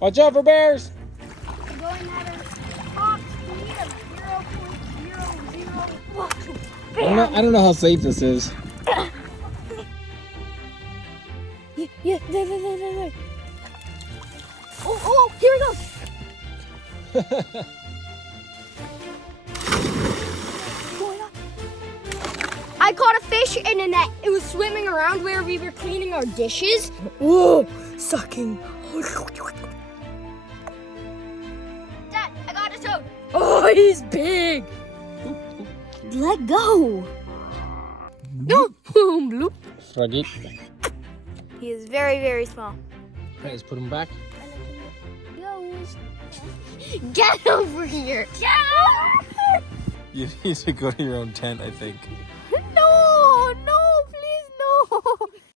Watch out for bears! We're going at a top speed of 0.001. I don't know how safe this is. Yeah, there. Oh, here we go. I caught a fish in a net. It was swimming around where we were cleaning our dishes. Whoa, sucking. Dad, I got a toad. Oh, he's big. Let go. No, boom, bloop. Fragit. He is very, very small. Okay, let's put him back. Get over here. Get over. You need to go to your own tent, I think.